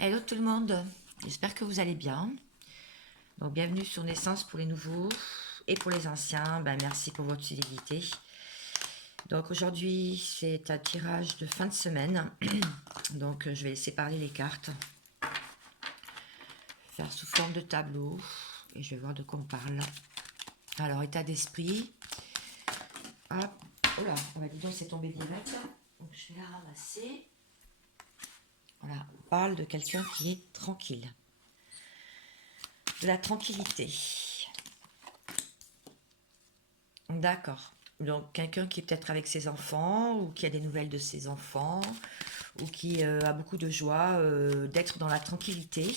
Hello tout le monde, j'espère que vous allez bien. Donc bienvenue sur Naissance pour les nouveaux et pour les anciens, merci pour votre fidélité. Donc aujourd'hui c'est un tirage de fin de semaine, donc je vais laisser parler les cartes, faire sous forme de tableau et je vais voir de quoi on parle. Alors état d'esprit, hop, oh là, on va dire donc c'est tombé direct, donc je vais la ramasser. Voilà, on parle de quelqu'un qui est tranquille. De la tranquillité. D'accord. Donc quelqu'un qui est peut-être avec ses enfants ou qui a des nouvelles de ses enfants ou qui a beaucoup de joie d'être dans la tranquillité,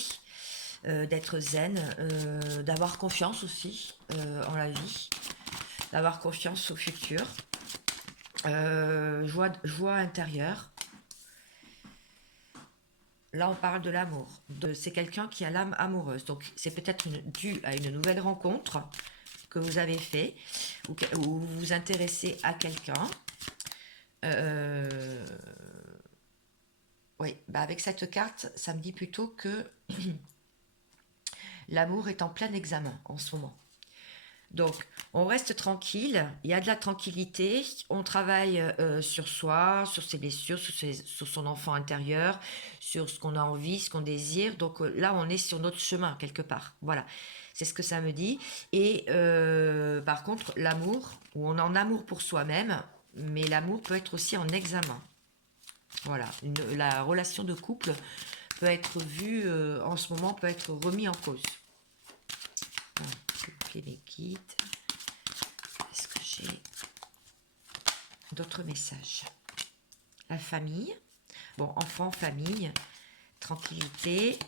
d'être zen, d'avoir confiance aussi en la vie, d'avoir confiance au futur, joie intérieure. Là, on parle de l'amour. C'est quelqu'un qui a l'âme amoureuse. Donc, c'est peut-être dû à une nouvelle rencontre que vous avez fait ou vous vous intéressez à quelqu'un. Oui, avec cette carte, ça me dit plutôt que l'amour est en plein examen en ce moment. Donc, on reste tranquille, il y a de la tranquillité, on travaille sur soi, sur ses blessures, sur son enfant intérieur, sur ce qu'on a envie, ce qu'on désire. Donc là, on est sur notre chemin quelque part. Voilà, c'est ce que ça me dit. Et par contre, l'amour, où on est en amour pour soi-même, mais l'amour peut être aussi en examen. Voilà, la relation de couple peut être vue en ce moment, peut être remis en cause. Voilà, je vais boucler mes kits. Est-ce que j'ai d'autres messages? La famille. Bon, enfant, famille, tranquillité.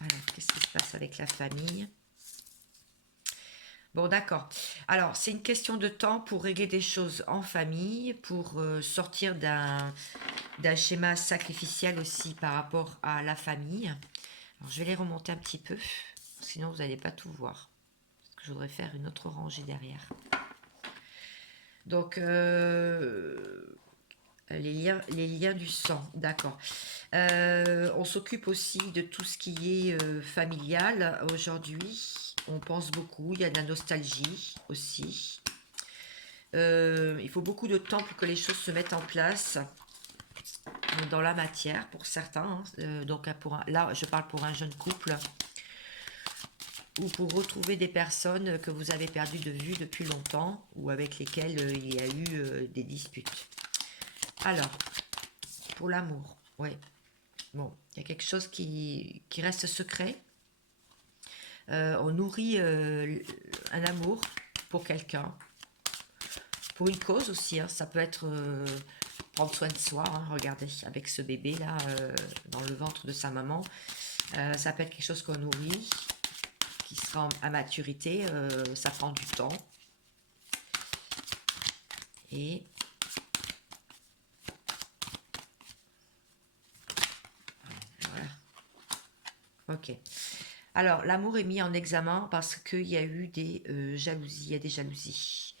Alors, qu'est-ce qui se passe avec la famille? Bon, d'accord. Alors, c'est une question de temps pour régler des choses en famille, pour sortir d'un schéma sacrificiel aussi par rapport à la famille. Alors, je vais les remonter un petit peu, sinon vous n'allez pas tout voir. Parce que je voudrais faire une autre rangée derrière. Donc, les liens du sang, d'accord. On s'occupe aussi de tout ce qui est familial aujourd'hui. On pense beaucoup, il y a de la nostalgie aussi. Il faut beaucoup de temps pour que les choses se mettent en place dans la matière pour certains. Donc là, je parle pour un jeune couple ou pour retrouver des personnes que vous avez perdues de vue depuis longtemps ou avec lesquelles il y a eu des disputes. Alors, pour l'amour, oui. Bon, il y a quelque chose qui reste secret. On nourrit un amour pour quelqu'un, pour une cause aussi. Hein. Ça peut être prendre soin de soi. Hein. Regardez, avec ce bébé là dans le ventre de sa maman, ça peut être quelque chose qu'on nourrit, qui sera à maturité. Ça prend du temps. Et voilà. Ok. Alors, l'amour est mis en examen parce qu'il y a eu des jalousies. Il y a des jalousies.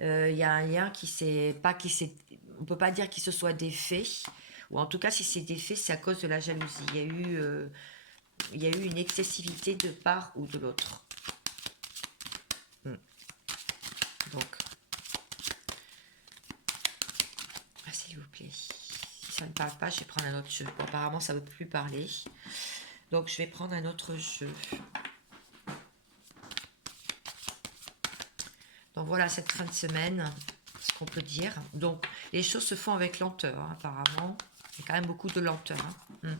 Il y a un lien qui s'est pas qui s'est on peut pas dire qu'il se soit défait, ou en tout cas si c'est défait c'est à cause de la jalousie. Il y a eu une excessivité de part ou de l'autre. Donc s'il vous plaît, si ça ne parle pas je vais prendre un autre jeu. Bon, apparemment ça ne veut plus parler, donc je vais prendre un autre jeu. Donc voilà cette fin de semaine, ce qu'on peut dire. Donc les choses se font avec lenteur, hein, apparemment. Il y a quand même beaucoup de lenteur. Hein.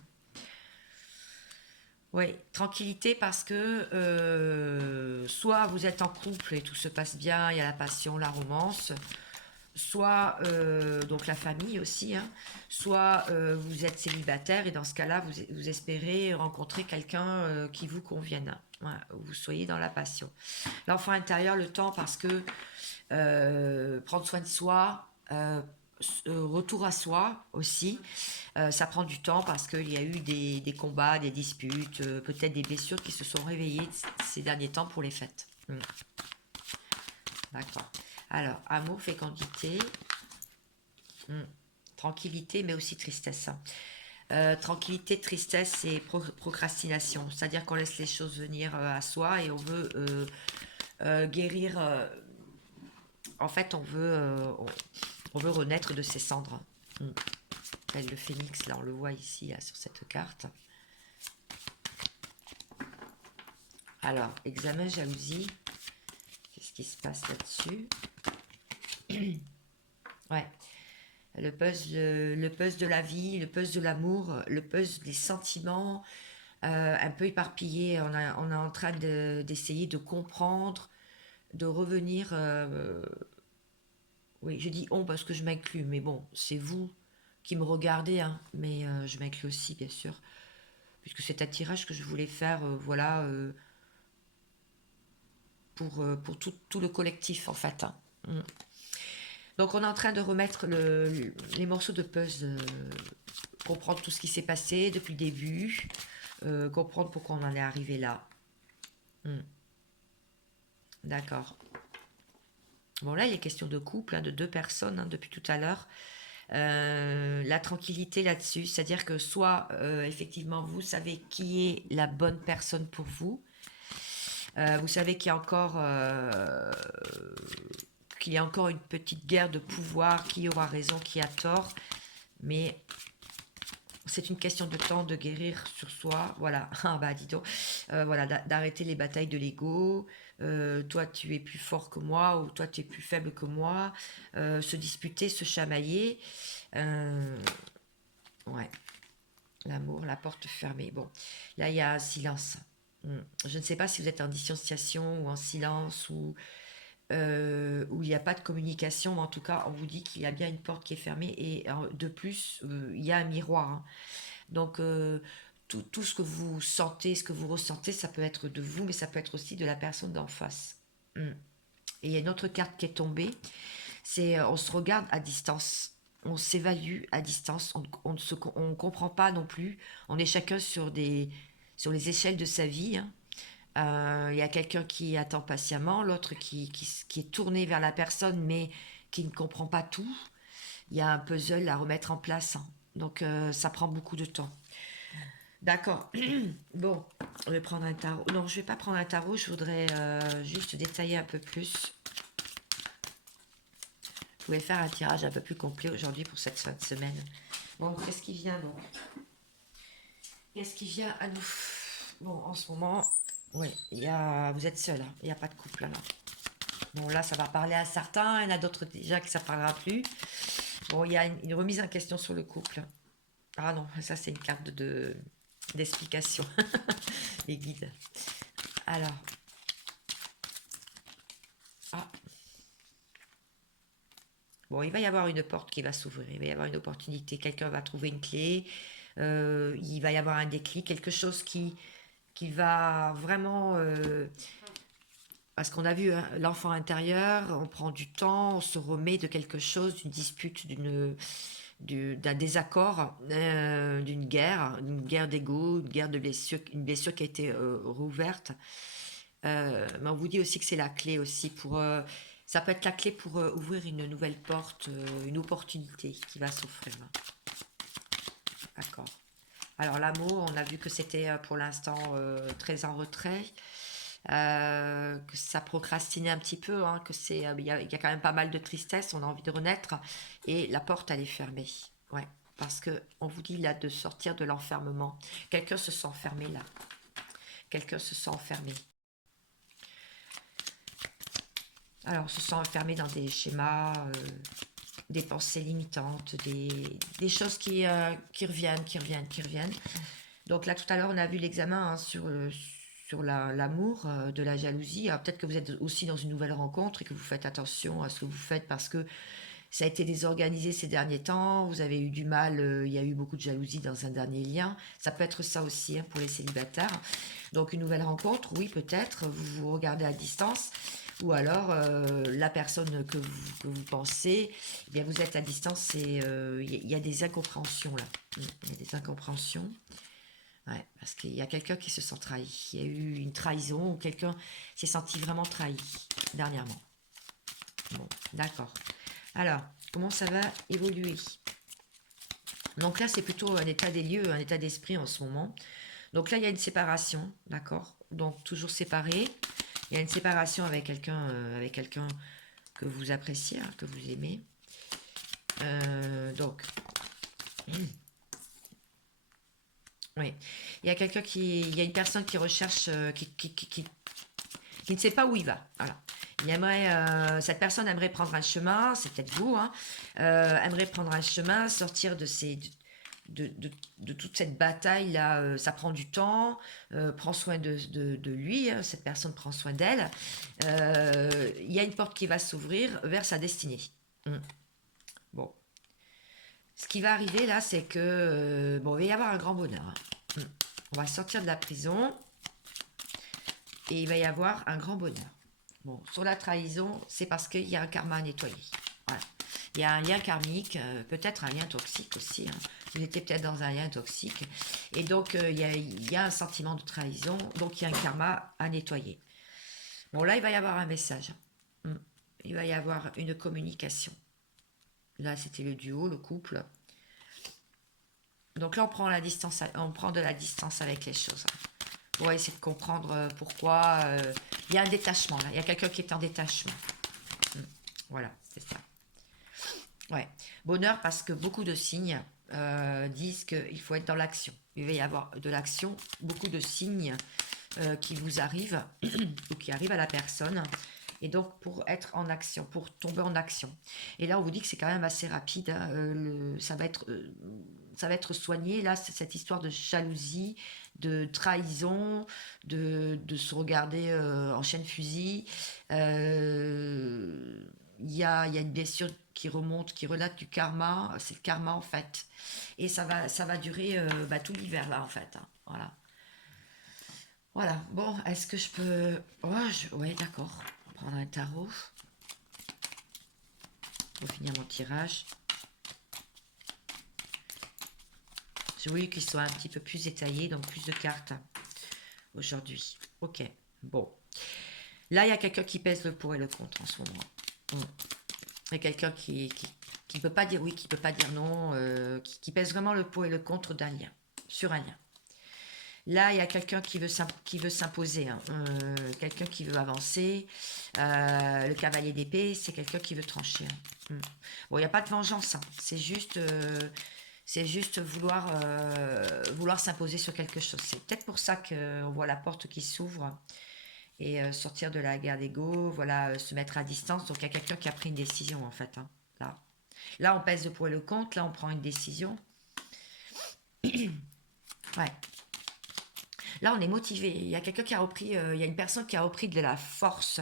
Oui, tranquillité parce que soit vous êtes en couple et tout se passe bien, il y a la passion, la romance, soit donc la famille aussi, hein, soit vous êtes célibataire et dans ce cas-là, vous espérez rencontrer quelqu'un qui vous convienne, voilà, vous soyez dans la passion. L'enfant intérieur, le temps parce que prendre soin de soi, retour à soi aussi. Ça prend du temps parce qu'il y a eu des combats, des disputes, peut-être des blessures qui se sont réveillées ces derniers temps pour les fêtes. D'accord. Alors, amour, fécondité, tranquillité, mais aussi tristesse. Tranquillité, tristesse et procrastination. C'est-à-dire qu'on laisse les choses venir à soi et on veut guérir. En fait, on veut renaître de ses cendres. Mm. Tel le phénix, là, on le voit ici, là, sur cette carte. Alors, examen jalousie. Qu'est-ce qui se passe là-dessus? Ouais. Le puzzle de la vie, le puzzle de l'amour, le puzzle des sentiments, un peu éparpillé. On est en train d'essayer de comprendre, de revenir. Oui, je dis on parce que je m'inclus, mais bon, c'est vous qui me regardez, hein, mais je m'inclus aussi, bien sûr, puisque c'est un tirage que je voulais faire, voilà, pour tout le collectif, en fait, hein. Mm. Donc, on est en train de remettre les morceaux de puzzle, comprendre tout ce qui s'est passé depuis le début, comprendre pourquoi on en est arrivé là. Mm. D'accord. Bon, là, il est question de couple, hein, de deux personnes, hein, depuis tout à l'heure. La tranquillité là-dessus, c'est-à-dire que soit effectivement vous savez qui est la bonne personne pour vous, vous savez qu'il y a encore une petite guerre de pouvoir, qui aura raison, qui a tort, mais c'est une question de temps de guérir sur soi, voilà. Ah bah dis donc, voilà, d'arrêter les batailles de l'ego. Toi tu es plus fort que moi ou toi tu es plus faible que moi, se disputer, se chamailler. Ouais, l'amour, la porte fermée. Bon, là, il y a un silence. Je ne sais pas si vous êtes en distanciation ou en silence ou il n'y a pas de communication, mais en tout cas, on vous dit qu'il y a bien une porte qui est fermée et de plus, il y a un miroir, hein. Donc, tout ce que vous sentez, ce que vous ressentez, ça peut être de vous, mais ça peut être aussi de la personne d'en face. Mm. Et il y a une autre carte qui est tombée, c'est on se regarde à distance, on s'évalue à distance, on comprend pas non plus, on est chacun sur les échelles de sa vie, hein. Il y a quelqu'un qui attend patiemment, l'autre qui est tourné vers la personne mais qui ne comprend pas tout. Il y a un puzzle à remettre en place, hein. Donc ça prend beaucoup de temps. D'accord. Bon, je vais prendre un tarot. Non, je vais pas prendre un tarot, je voudrais juste détailler un peu plus. Je voulais faire un tirage un peu plus complet aujourd'hui pour cette fin de semaine. Bon, qu'est-ce qui vient donc? Qu'est-ce qui vient à nous? Bon, en ce moment, oui, vous êtes seul, hein, il n'y a pas de couple là. Bon, là, ça va parler à certains, il y en a d'autres déjà que ça ne parlera plus. Bon, il y a une remise en question sur le couple. Ah non, ça c'est une carte d'explication. Les guides. Alors. Ah. Bon, il va y avoir une porte qui va s'ouvrir, il va y avoir une opportunité, quelqu'un va trouver une clé, il va y avoir un déclic, quelque chose qui va vraiment... parce qu'on a vu, hein, l'enfant intérieur, on prend du temps, on se remet de quelque chose, d'une dispute, d'un désaccord, d'une guerre d'ego, une guerre de blessure, une blessure qui a été rouverte. Mais on vous dit aussi que c'est la clé aussi pour... ça peut être la clé pour ouvrir une nouvelle porte, une opportunité qui va s'offrir. D'accord. Alors l'amour, on a vu que c'était pour l'instant très en retrait, que ça procrastinait un petit peu, hein, que il y a quand même pas mal de tristesse, on a envie de renaître et la porte elle est fermée. Ouais, parce que on vous dit là de sortir de l'enfermement. Quelqu'un se sent enfermé là. Quelqu'un se sent enfermé. Alors, on se sent enfermé dans des schémas, des pensées limitantes, des choses qui reviennent. Donc là, tout à l'heure, on a vu l'examen, hein, sur l'amour, de la jalousie. Alors peut-être que vous êtes aussi dans une nouvelle rencontre et que vous faites attention à ce que vous faites parce que ça a été désorganisé ces derniers temps, vous avez eu du mal, il y a eu beaucoup de jalousie dans un dernier lien. Ça peut être ça aussi, hein, pour les célibataires. Donc une nouvelle rencontre, oui peut-être, vous vous regardez à distance, ou alors la personne que vous pensez, eh bien vous êtes à distance et il y a des incompréhensions là. Il y a des incompréhensions. Ouais, parce qu'il y a quelqu'un qui se sent trahi. Il y a eu une trahison ou quelqu'un s'est senti vraiment trahi dernièrement. Bon, d'accord. Alors, comment ça va évoluer? Donc là, c'est plutôt un état des lieux, un état d'esprit en ce moment. Donc là, il y a une séparation, d'accord? Donc toujours séparé. Il y a une séparation avec quelqu'un que vous appréciez, hein, que vous aimez. Donc, oui. Il y a une personne qui recherche, qui ne sait pas où il va. Voilà. Cette personne aimerait prendre un chemin, c'est peut-être vous, hein, aimerait prendre un chemin, sortir de toute cette bataille-là. Ça prend du temps, prend soin de lui, hein, cette personne prend soin d'elle. Il y a une porte qui va s'ouvrir vers sa destinée. Bon. Ce qui va arriver là, c'est que bon, il va y avoir un grand bonheur, hein. On va sortir de la prison et il va y avoir un grand bonheur. Bon, sur la trahison, c'est parce qu'il y a un karma à nettoyer. Voilà. Il y a un lien karmique, peut-être un lien toxique aussi, hein. Vous étiez peut-être dans un lien toxique. Et donc, il y a un sentiment de trahison, donc il y a un karma à nettoyer. Bon, là, il va y avoir un message. Il va y avoir une communication. Là, c'était le duo, le couple. Donc là, on prend de la distance avec les choses. On va essayer de comprendre pourquoi. Il y a un détachement là. Il y a quelqu'un qui est en détachement. Voilà, c'est ça. Ouais. Bonheur parce que beaucoup de signes disent qu'il faut être dans l'action. Il va y avoir de l'action, beaucoup de signes qui vous arrivent ou qui arrivent à la personne. Et donc pour être en action, pour tomber en action. Et là on vous dit que c'est quand même assez rapide, hein. Ça va être soigné là, cette histoire de jalousie, de trahison, de se regarder en chaîne fusil. Il y a une blessure qui remonte, qui relate du karma. C'est le karma en fait. Et ça va durer tout l'hiver là en fait, hein. Voilà. Voilà. Bon, est-ce que je peux... Ouais, d'accord. On va prendre un tarot. Pour finir mon tirage. J'ai voulu qu'il soit un petit peu plus détaillé, donc plus de cartes aujourd'hui. Ok. Bon. Là, il y a quelqu'un qui pèse le pour et le contre en ce moment. Il y a quelqu'un qui ne peut pas dire oui, qui ne peut pas dire non, qui pèse vraiment le pour et le contre d'un lien, sur un lien. Là, il y a quelqu'un qui veut s'imposer, hein. Quelqu'un qui veut avancer. Le cavalier d'épée, c'est quelqu'un qui veut trancher, hein. Bon, il n'y a pas de vengeance, hein. C'est juste vouloir s'imposer sur quelque chose. C'est peut-être pour ça qu'on voit la porte qui s'ouvre et sortir de la guerre d'ego, voilà, se mettre à distance. Donc, il y a quelqu'un qui a pris une décision, en fait, hein, là, on pèse le pour et le contre. Là, on prend une décision. Ouais. Là, on est motivé. Il y a quelqu'un qui a repris, il y a une personne qui a repris de la force,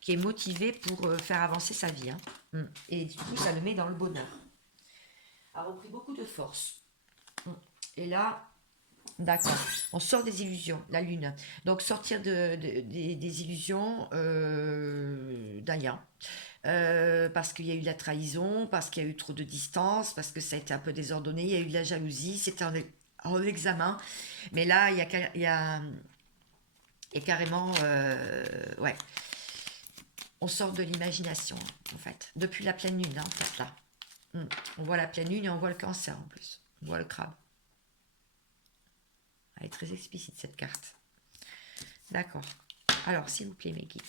qui est motivée pour faire avancer sa vie, hein. Et du coup, ça le met dans le bonheur. A repris beaucoup de force. Et là, d'accord, on sort des illusions, la lune. Donc sortir des illusions d'un lien. Parce qu'il y a eu de la trahison, parce qu'il y a eu trop de distance, parce que ça a été un peu désordonné, il y a eu de la jalousie, c'était en examen. Mais là, il y a carrément... ouais. On sort de l'imagination, en fait. Depuis la pleine lune, hein, en fait, là. On voit la pleine lune et on voit le cancer, en plus. On voit le crabe. Elle est très explicite, cette carte. D'accord. Alors, s'il vous plaît, mes guides.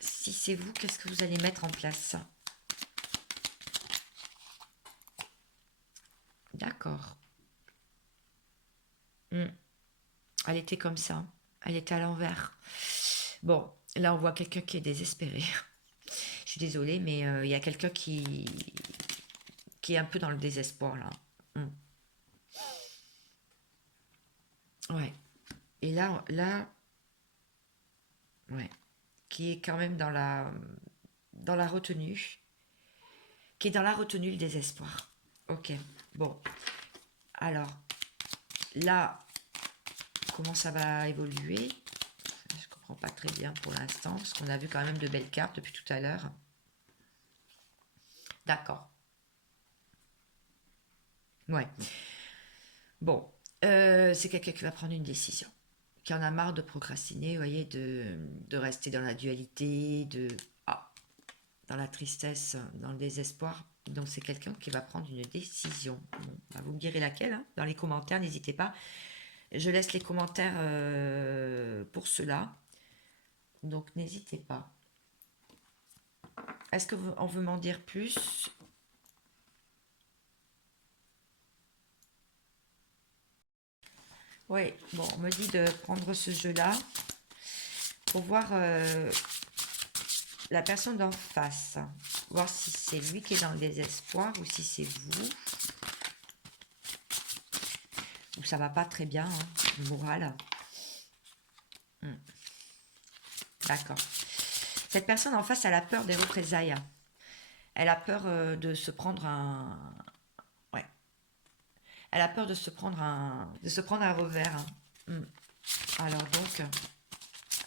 Si c'est vous, qu'est-ce que vous allez mettre en place? D'accord. Elle était comme ça. Elle était à l'envers. Bon, là, on voit quelqu'un qui est désespéré. Je suis désolée, mais il y a quelqu'un qui est un peu dans le désespoir, là. Ouais. Et là, ouais, qui est quand même dans la retenue, qui est dans la retenue, le désespoir. Ok, bon. Alors, là, comment ça va évoluer? Je comprends pas très bien pour l'instant, parce qu'on a vu quand même de belles cartes depuis tout à l'heure. D'accord. Ouais. Bon, c'est quelqu'un qui va prendre une décision, qui en a marre de procrastiner, vous voyez, de rester dans la dualité, dans la tristesse, dans le désespoir. Donc, c'est quelqu'un qui va prendre une décision. Bon, bah, vous me direz laquelle, hein, dans les commentaires, n'hésitez pas. Je laisse les commentaires pour cela. Donc, n'hésitez pas. Est-ce qu'on veut m'en dire plus? Oui, bon, on me dit de prendre ce jeu-là pour voir la personne d'en face. Voir si c'est lui qui est dans le désespoir ou si c'est vous. Ou ça va pas très bien, hein, le moral. D'accord. Cette personne en face, elle a peur des représailles. Elle a peur de se prendre un... Ouais. Elle a peur de se prendre un revers, hein. Alors donc,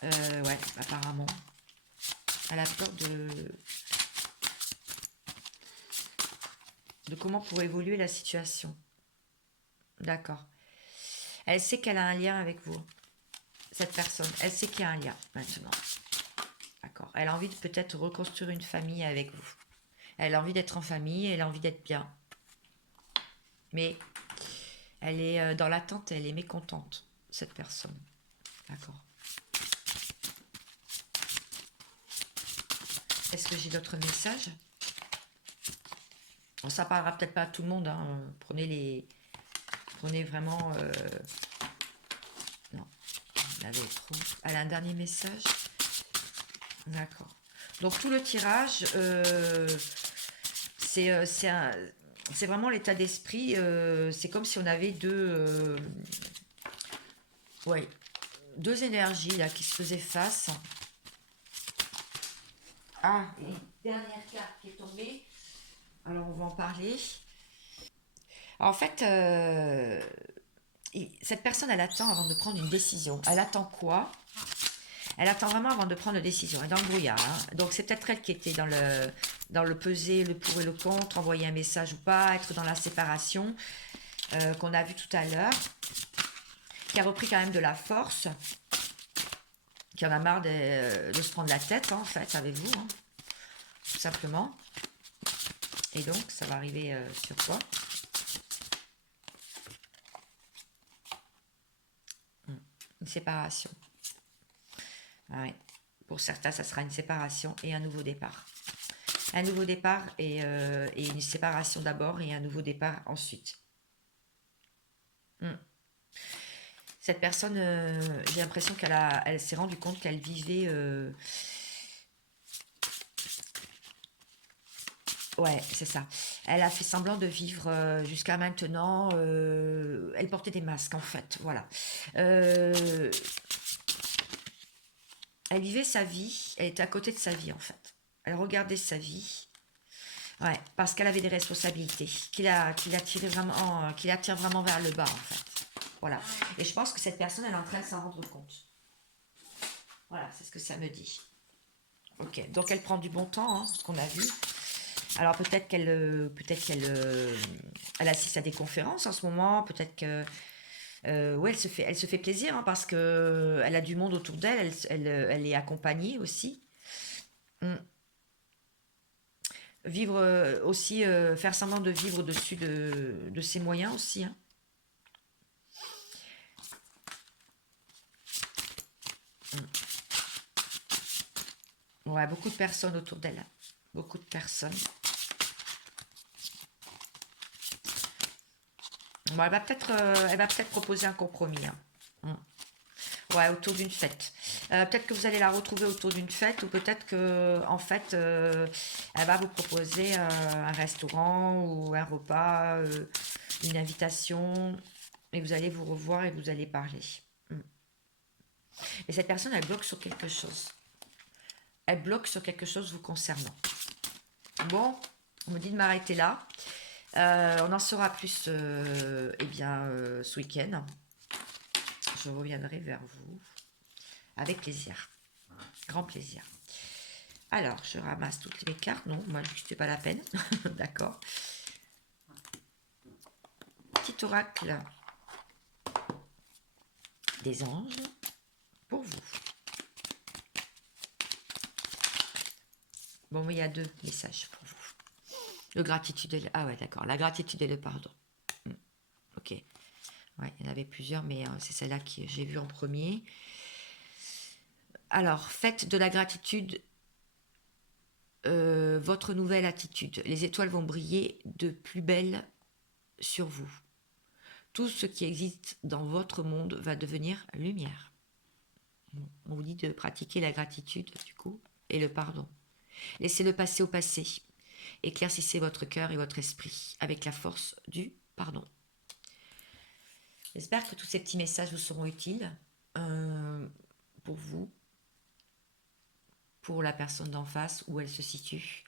ouais, apparemment, elle a peur de comment pourrait évoluer la situation. D'accord. Elle sait qu'elle a un lien avec vous, cette personne. Elle sait qu'il y a un lien maintenant. D'accord. Elle a envie de peut-être reconstruire une famille avec vous. Elle a envie d'être en famille, elle a envie d'être bien. Mais elle est dans l'attente, elle est mécontente, cette personne. D'accord. Est-ce que j'ai d'autres messages? Bon, ça parlera peut-être pas à tout le monde, hein. Prenez vraiment... Non, elle avait trop... Elle a un dernier message. D'accord. Donc tout le tirage, c'est vraiment l'état d'esprit. C'est comme si on avait ouais, deux énergies là qui se faisaient face. Ah, et dernière carte qui est tombée. Alors on va en parler. En fait, cette personne, elle attend avant de prendre une décision. Elle attend quoi? Elle attend vraiment avant de prendre une décision. Elle est dans le brouillard, hein. Donc c'est peut-être elle qui était dans le peser, le pour et le contre, envoyer un message ou pas, être dans la séparation qu'on a vu tout à l'heure, qui a repris quand même de la force, qui en a marre de se prendre la tête, hein, en fait, avec vous, hein, tout simplement. Et donc, ça va arriver sur quoi? Une séparation. Ah ouais. Pour certains, ça sera une séparation et un nouveau départ. Un nouveau départ et une séparation d'abord et un nouveau départ ensuite. Cette personne, j'ai l'impression elle s'est rendue compte qu'elle vivait... Ouais, c'est ça. Elle a fait semblant de vivre jusqu'à maintenant. Elle portait des masques, en fait. Voilà. Elle vivait sa vie. Elle était à côté de sa vie, en fait. Elle regardait sa vie. Ouais, parce qu'elle avait des responsabilités qui la tiré vraiment, qui la tire vraiment vers le bas, en fait. Voilà. Et je pense que cette personne, elle est en train de s'en rendre compte. Voilà, c'est ce que ça me dit. Ok, donc elle prend du bon temps, hein, ce qu'on a vu. Alors elle assiste à des conférences en ce moment. Peut-être que ouais, elle se fait plaisir, hein, parce que elle a du monde autour d'elle. Elle est accompagnée aussi. Mm. Vivre aussi, faire semblant de vivre au-dessus de ses moyens aussi, hein. Ouais, beaucoup de personnes autour d'elle. Beaucoup de personnes. Bon, elle va peut-être proposer un compromis, hein. Ouais, autour d'une fête. Peut-être que vous allez la retrouver autour d'une fête ou peut-être que en fait, elle va vous proposer un restaurant ou un repas, une invitation, et vous allez vous revoir et vous allez parler. Mm. Et cette personne, elle bloque sur quelque chose. Elle bloque sur quelque chose vous concernant. Bon, on me dit de m'arrêter là. On en saura plus ce week-end. Je reviendrai vers vous avec plaisir. Grand plaisir. Alors, je ramasse toutes les cartes. Non, moi, c'est pas la peine. D'accord. Petit oracle des anges pour vous. Bon, il y a deux messages pour vous. Le gratitude et ah ouais, d'accord. La gratitude et le pardon. Hmm, ok. Ouais, il y en avait plusieurs, mais c'est celle-là que j'ai vue en premier. Alors, faites de la gratitude votre nouvelle attitude. Les étoiles vont briller de plus belle sur vous. Tout ce qui existe dans votre monde va devenir lumière. On vous dit de pratiquer la gratitude, du coup, et le pardon. Laissez le passé au passé. Éclaircissez votre cœur et votre esprit avec la force du pardon. J'espère que tous ces petits messages vous seront utiles pour vous, pour la personne d'en face, où elle se situe,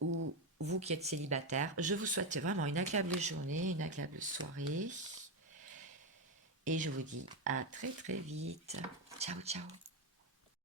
ou vous qui êtes célibataire. Je vous souhaite vraiment une agréable journée, une agréable soirée. Et je vous dis à très très vite. Ciao, ciao.